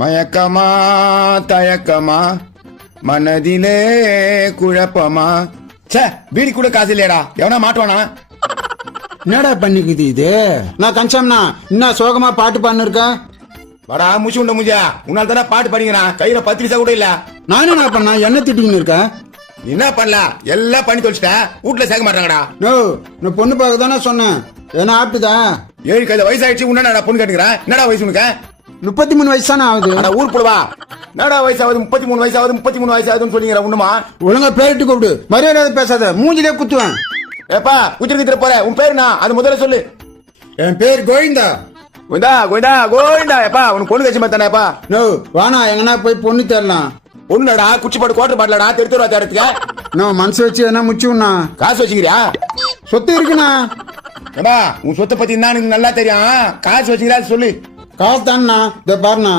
மயக்கமா தயக்கமா மனதிலே குழப்பமா. சே, வீடு கூட காசு இல்லையடா, எவனா மாட்டுவானா? என்னடா பண்ணிக்குது இது? நான் கன்சம்னா என்ன சோகமா பாட்டு பாடினிருக்க? வாடா முச்சு உண்ட முஜா, உன்னால தானே பாட்டு படிக்கிறான். கையில 10 பைசா கூட இல்ல. நானும் என்ன பண்ணா? என்ன திட்டின்னு இருக்க? என்ன பண்ணல, எல்லாம் பண்ணி தொலைச்சிட்டேன். வீட்டுல சேர்க்க மாட்டாங்கடா. நோ, நான் பொண்ணு பார்க்க தானே சொன்னேன். என்ன ஆப்பிட்டுதா? 7 கையில வயசாயிடுச்சு, உன்னா பொண்ணு கேட்டுக்கிறேன். என்னடா வயசு உனக்கு? 33 வயசு தானே ஆகுது. ஊர் புழுவா, என்னடா வயசாவது? 33 வயசாவது, 33 வயசாவதுன்னு சொல்லிக்கிற. ஒண்ணுமா ஒழுங்கா பேரிட்டு கூப்பிடு, மரியாதை பேசாத, மூஞ்சிலே குத்துவேன். ஏப்பா குத்திட்டு போற, உன் பேரு என்ன? அது முதல்ல சொல்லு. என் பேர் கோவிந்தா. கோவிந்தா கோவிந்தா கோவிந்தா. ஏப்பா உனக்கு பொண்ணு கட்சி மாதிரி தானேப்பா? நோ, வானா எங்கன்னா போய் பொண்ணு தேடலாம். பொண்ணுடா குச்சிப்பாடு கோட்டர் பாட்டலடா, தெருவா தேரத்துக்க. நான் மனசு வச்சு என்ன முச்சுண்ணா? காசு வச்சுக்கிறியா? சொத்து இருக்குண்ணா. ஏப்பா உன் சொத்தை பத்தி என்ன எனக்கு நல்லா தெரியும். காசு வச்சுக்கிறா சொல்லு. காசு தானண்ணா, இதை பாருண்ணா.